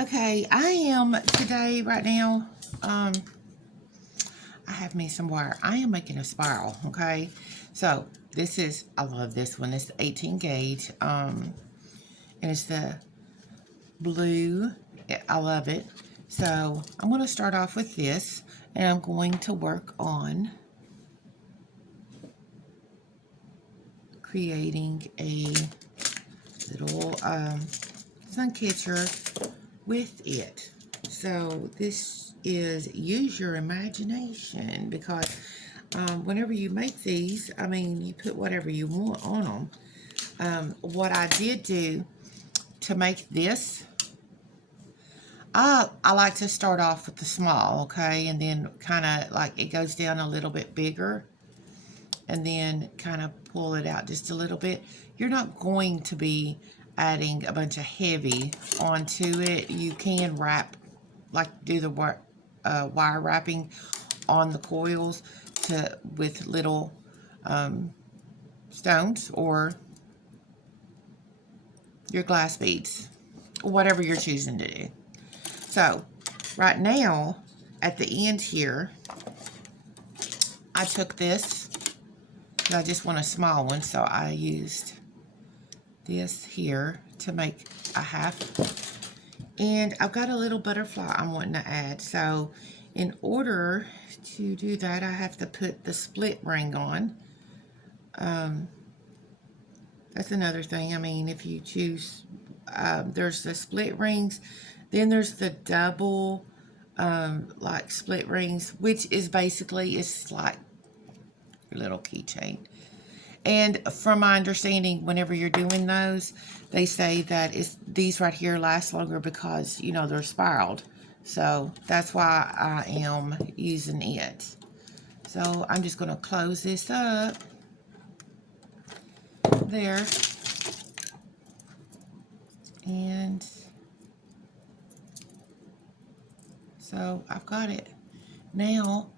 Okay, I am today, right now, I have me some wire. I am making a spiral, okay? So, this is, I love this one. It's the 18 gauge, and it's the blue. I love it. So, I'm going to start off with this, and I'm going to work on creating a little sun catcher with it. So this is use your imagination, because whenever you make these, I mean, you put whatever you want on them. What I did do to make this, I like to start off with the small, okay, and then kind of like it goes down a little bit bigger, and then kind of pull it out just a little bit. You're not going to be adding a bunch of heavy onto it. You can wrap, like do the wire wrapping on the coils with little stones or your glass beads, whatever you're choosing to do. So right now at the end here, I took this, I just want a small one, so I used this here to make a half, and I've got a little butterfly I'm wanting to add. So in order to do that, I have to put the split ring on. That's another thing. I mean, if you choose, there's the split rings, then there's the double like split rings, which is basically, it's like your little keychain. And from my understanding, whenever you're doing those, they say that these right here last longer because, you know, they're spiraled. So that's why I am using it. So I'm just going to close this up there. And so I've got it. Now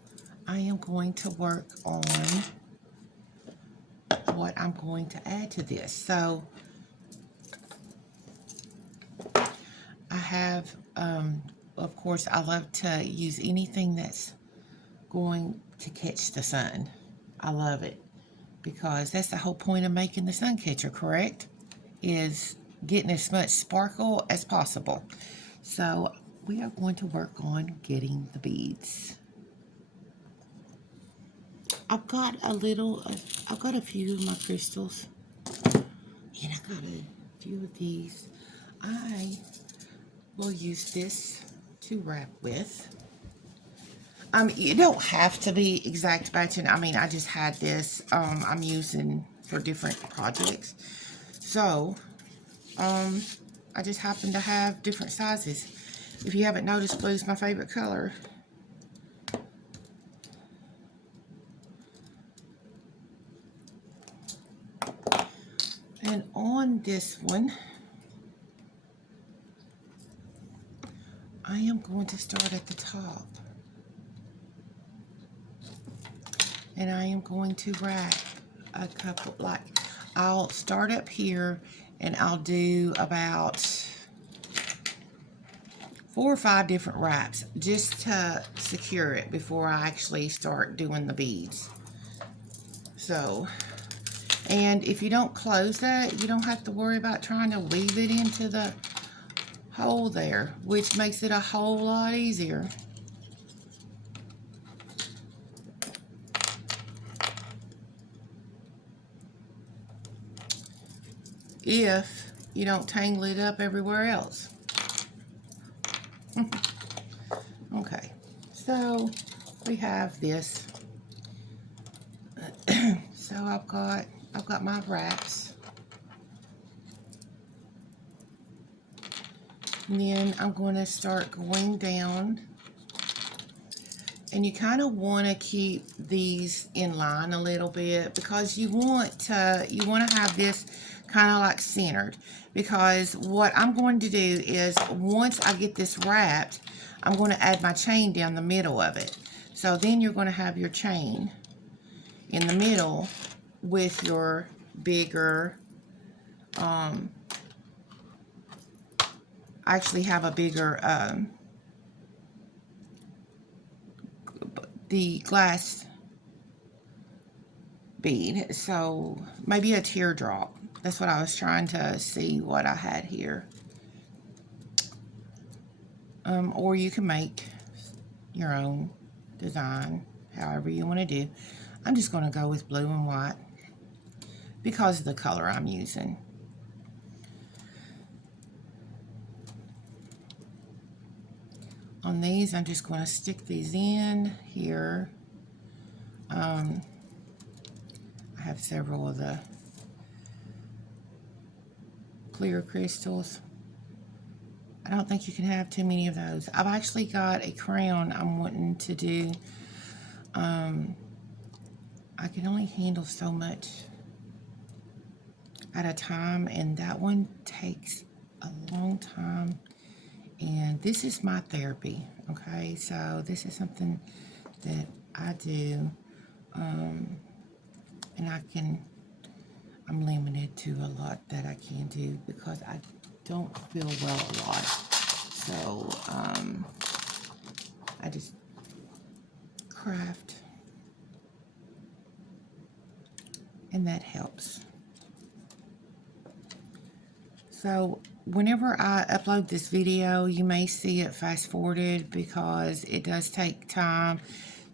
I am going to work on what I'm going to add to this. So I have, of course, I love to use anything that's going to catch the sun. I love it because that's the whole point of making the sun catcher, correct? Is getting as much sparkle as possible. So we are going to work on getting the beads. I've got a few of my crystals, and I got a few of these. I will use this to wrap with. You don't have to be exact matching. I mean, I just had this, I'm using for different projects. So, I just happen to have different sizes. If you haven't noticed, blue is my favorite color. And on this one, I am going to start at the top. And I am going to wrap a couple, like, I'll start up here and I'll do about 4 or 5 different wraps just to secure it before I actually start doing the beads. So, and if you don't close that, you don't have to worry about trying to weave it into the hole there, which makes it a whole lot easier. If you don't tangle it up everywhere else. Okay, so we have this. So I've got my wraps. And then I'm going to start going down. And you kind of want to keep these in line a little bit, because you want to have this kind of like centered. Because what I'm going to do is, once I get this wrapped, I'm going to add my chain down the middle of it. So then you're going to have your chain in the middle with your bigger I actually have a bigger, the glass bead, so maybe a teardrop. That's what I was trying to see what I had here. Or you can make your own design, however you want to do. I'm just going to go with blue and white because of the color I'm using. On these, I'm just going to stick these in here. I have several of the clear crystals. I don't think you can have too many of those. I've actually got a crown I'm wanting to do. I can only handle so much at a time, and that one takes a long time. And this is my therapy, okay? So this is something that I do, and I'm limited to a lot that I can do because I don't feel well a lot. So I just craft, and that helps. So whenever I upload this video, you may see it fast forwarded because it does take time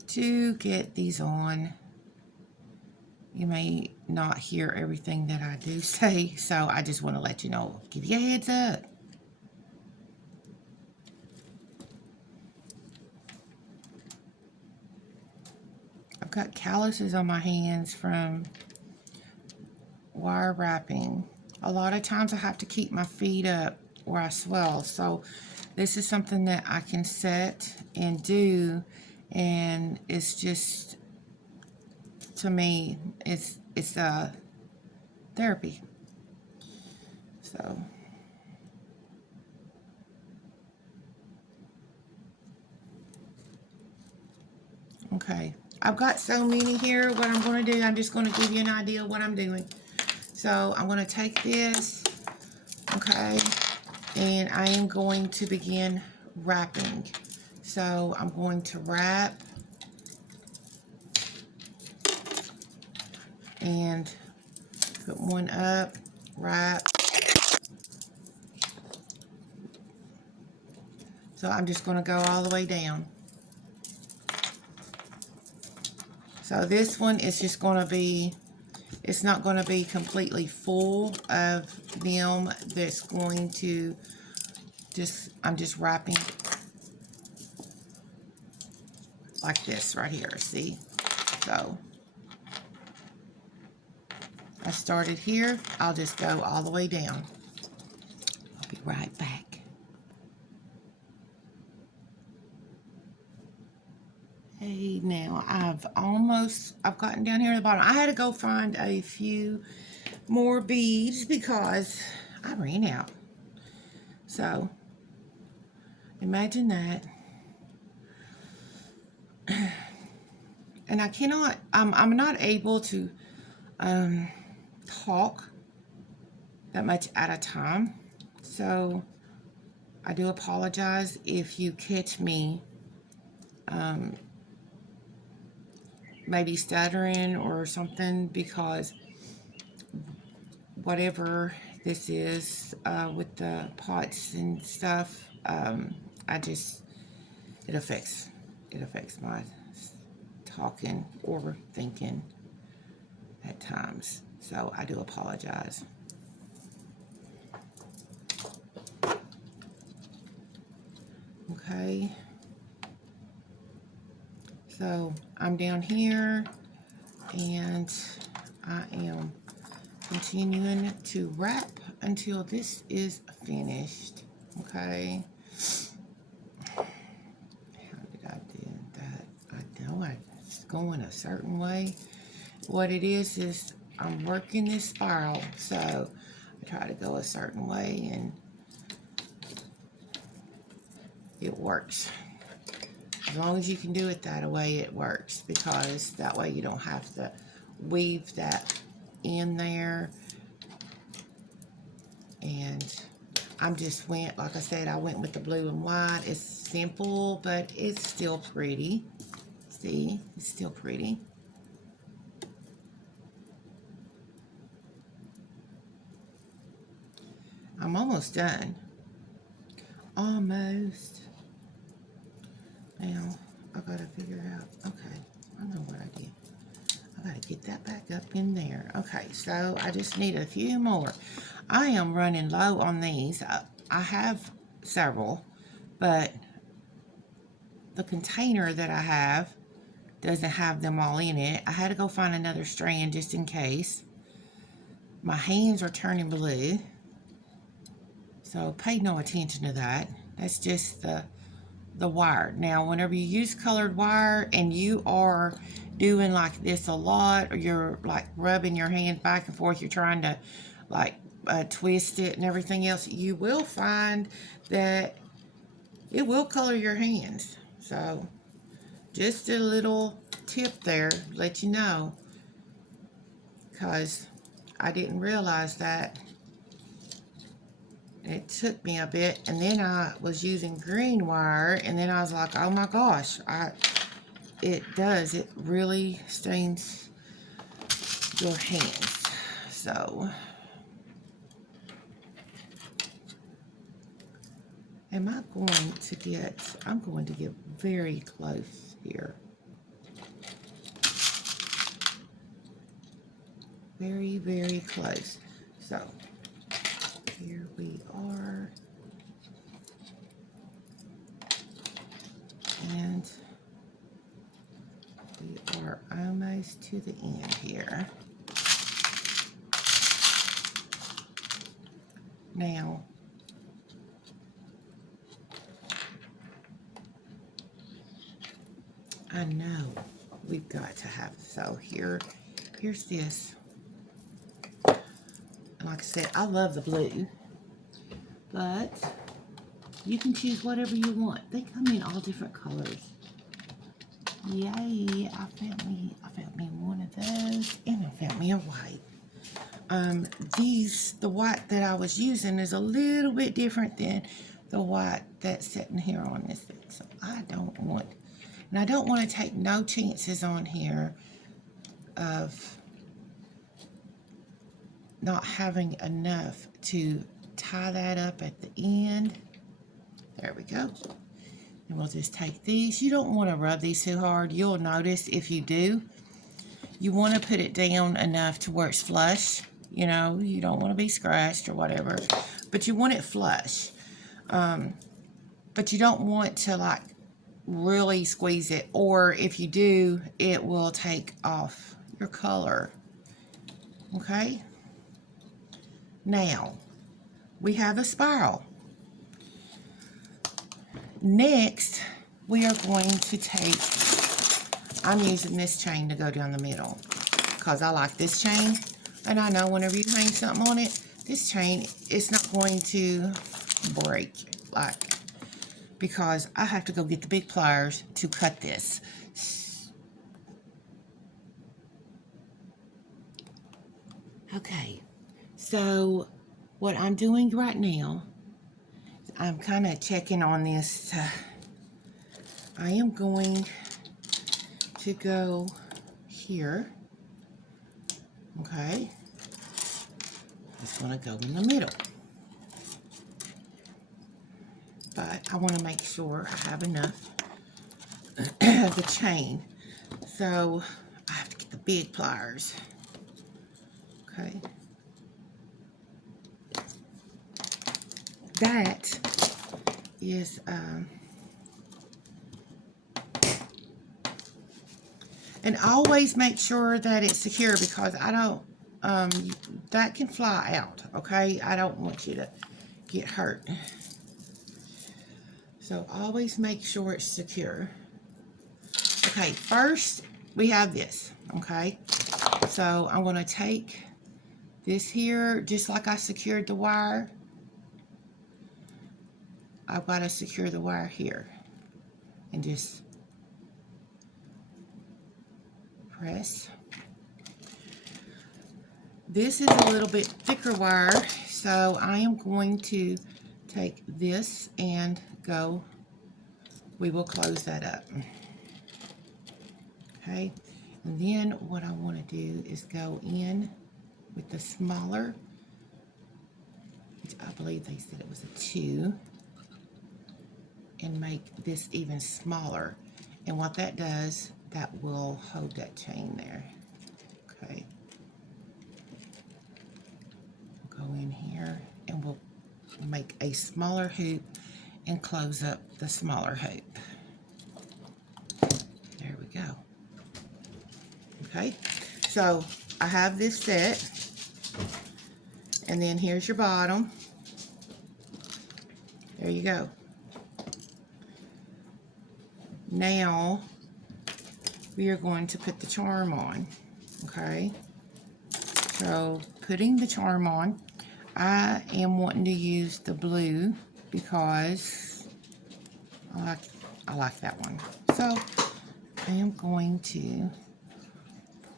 to get these on. You may not hear everything that I do say, so I just want to let you know, give you a heads up. I've got calluses on my hands from wire wrapping. A lot of times I have to keep my feet up or I swell, so this is something that I can set and do, and it's just, to me, it's a therapy. So okay, I've got so many here. What I'm going to do, I'm just going to give you an idea of what I'm doing. So I'm going to take this, okay, and I am going to begin wrapping. So I'm going to wrap and put one up, wrap. So I'm just going to go all the way down. So this one is just going to be, it's not going to be completely full of them. That's going to just, I'm just wrapping like this right here, see? So I started here, I'll just go all the way down. I'll be right back. Hey, now I've gotten down here at the bottom. I had to go find a few more beads because I ran out. So imagine that. And I cannot, I'm not able to talk that much at a time. So I do apologize if you catch me maybe stuttering or something, because whatever this is with the pots and stuff, it affects my talking or thinking at times. So I do apologize. Okay. So I'm down here and I am continuing to wrap until this is finished. Okay. How did I do that? I know it's going a certain way. What it is I'm working this spiral, so I try to go a certain way and it works. As long as you can do it that way, it works, because that way you don't have to weave that in there. And just went, like I said, I went with the blue and white. It's simple, but it's still pretty. See, it's still pretty. I'm almost done. Almost. Now, I gotta figure out, okay, I know what I did. I gotta get that back up in there. Okay, so I just need a few more. I am running low on these. I have several, but the container that I have doesn't have them all in it. I had to go find another strand just in case. My hands are turning blue, so pay no attention to that. That's just the wire. Now, whenever you use colored wire and you are doing like this a lot, or you're like rubbing your hand back and forth, you're trying to like twist it and everything else, you will find that it will color your hands. So just a little tip there, let you know, because I didn't realize that. It took me a bit, and then I was using green wire, and then I was like, oh my gosh, it really stains your hands. So, I'm going to get very close here. Very, very close. So, here we are. And we are almost to the end here. Now, I know we've got to have, so here's this. Like I said, I love the blue, but you can choose whatever you want. They come in all different colors. Yay, I found me one of those, and I found me a white. The white that I was using is a little bit different than the white that's sitting here on this thing. So I don't want to take no chances on here of not having enough to tie that up at the end. There we go. And we'll just take these. You don't want to rub these too hard. You'll notice if you do. You want to put it down enough to where it's flush. You know, you don't want to be scratched or whatever. But you want it flush. But you don't want to like really squeeze it. Or if you do, it will take off your color. Okay? Now, we have a spiral. Next, we are going to take, I'm using this chain to go down the middle because I like this chain. And I know whenever you hang something on it, this chain is not going to break, because I have to go get the big pliers to cut this. Okay. So, what I'm doing right now, I'm kind of checking on this. I am going to go here. Okay. It's going to go in the middle. But I want to make sure I have enough of the chain. So, I have to get the big pliers. Okay. That is, and always make sure that it's secure because I don't, that can fly out, okay? I don't want you to get hurt. So always make sure it's secure. Okay, first we have this, okay? So I'm going to take this here, just like I secured the wire. I've got to secure the wire here and just press. This is a little bit thicker wire, so I am going to take this and go, we will close that up. Okay, and then what I want to do is go in with the smaller, which I believe they said it was a 2, and make this even smaller. And what that does, that will hold that chain there. Okay. We'll go in here and we'll make a smaller hoop and close up the smaller hoop. There we go. Okay, so I have this set, and then here's your bottom. There you go. Now we are going to put the charm on. Okay, so putting the charm on, I am wanting to use the blue because I like that one. So I am going to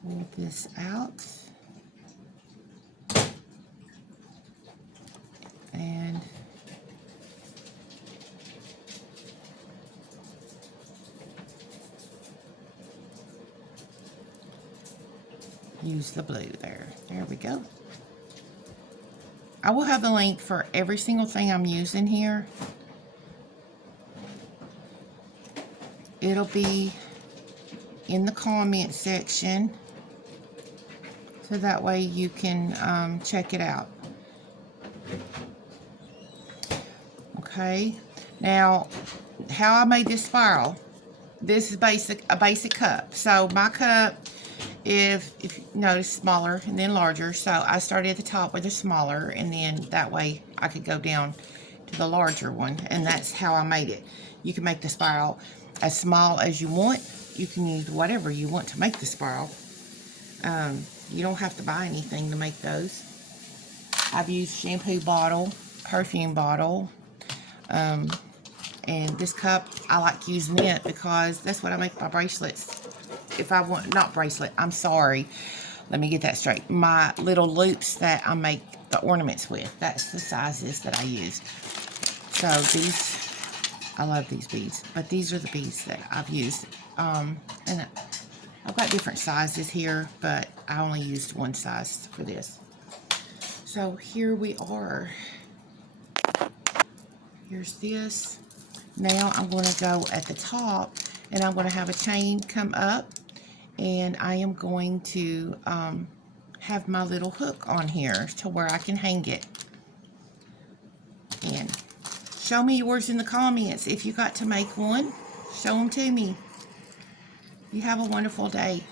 pull this out and use the blue there. There we go. I will have the link for every single thing I'm using here. It'll be in the comment section, so that way you can check it out. Okay, now how I made this spiral, this is a basic cup. So my cup, if you notice, smaller and then larger. So I started at the top with a smaller, and then that way I could go down to the larger one, and that's how I made it. You can make the spiral as small as you want. You can use whatever you want to make the spiral. You don't have to buy anything to make those. I've used shampoo bottle, perfume bottle, and this cup, I like using it because that's what I make my bracelets. If I want, not bracelet, I'm sorry, let me get that straight. My little loops that I make the ornaments with, that's the sizes that I use. So these, I love these beads, but these are the beads that I've used. And I've got different sizes here, but I only used one size for this. So here we are. Here's this. Now I'm going to go at the top, and I'm going to have a chain come up, and I am going to have my little hook on here to where I can hang it. And show me yours in the comments. If you got to make one, show them to me. You have a wonderful day.